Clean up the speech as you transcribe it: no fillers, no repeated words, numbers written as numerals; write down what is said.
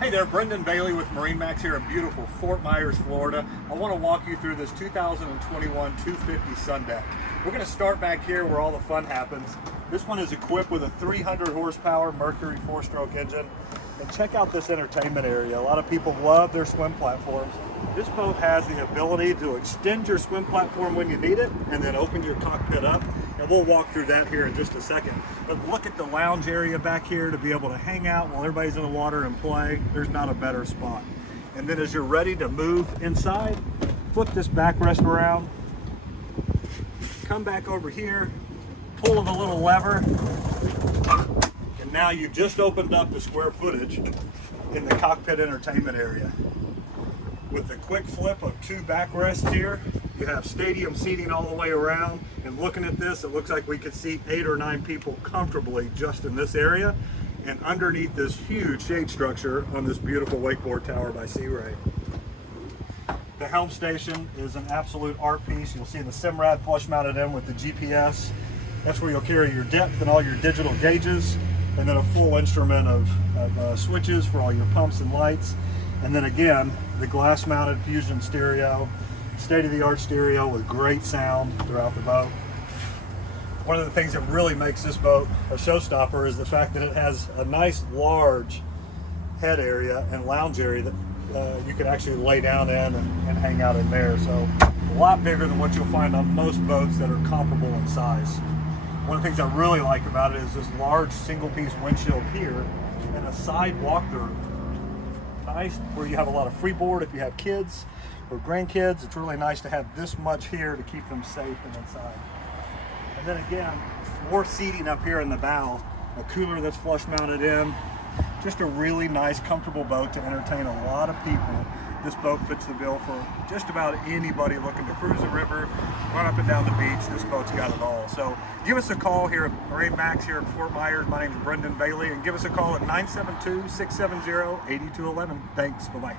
Hey there, Brendan Bailey with MarineMax here in beautiful Fort Myers, Florida. I want to walk you through this 2021 250 Sun Deck. We're going to start back here where all the fun happens. This one is equipped with a 300 horsepower Mercury 4-stroke engine. And check out this entertainment area. A lot of people love their swim platforms. This boat has the ability to extend your swim platform when you need it and then open your cockpit up. And we'll walk through that here in just a second. But look at the lounge area back here to be able to hang out while everybody's in the water and play. There's not a better spot. And then as you're ready to move inside, flip this backrest around, come back over here, pull the little lever, and now you've just opened up the square footage in the cockpit entertainment area. With the quick flip of two backrests here, you have stadium seating all the way around. And looking at this, it looks like we could seat 8 or 9 people comfortably just in this area and underneath this huge shade structure on this beautiful wakeboard tower by Sea Ray. The Helm station is an absolute art piece. You'll see the Simrad flush mounted in with the GPS. That's where you'll carry your depth and all your digital gauges, and then a full instrument of switches for all your pumps and lights. And then again, the glass mounted Fusion stereo, state-of-the-art stereo with great sound throughout the boat. One of the things that really makes this boat a showstopper is the fact that it has a nice large head area and lounge area that you can actually lay down in and hang out in there. So a lot bigger than what you'll find on most boats that are comparable in size. One of the things I really like about it is this large single-piece windshield here and a side walk-through. Nice where you have a lot of freeboard if you have kids or grandkids. It's really nice to have this much here to keep them safe and inside. And then again, more seating up here in the bow, a cooler that's flush mounted in. Just a really nice, comfortable boat to entertain a lot of people. This boat fits the bill for just about anybody looking to cruise the river, run up and down the beach. This boat's got it all. So give us a call here at MarineMax here in Fort Myers. My name is Brendan Bailey, and give us a call at 972-670-8211. Thanks. Bye-bye.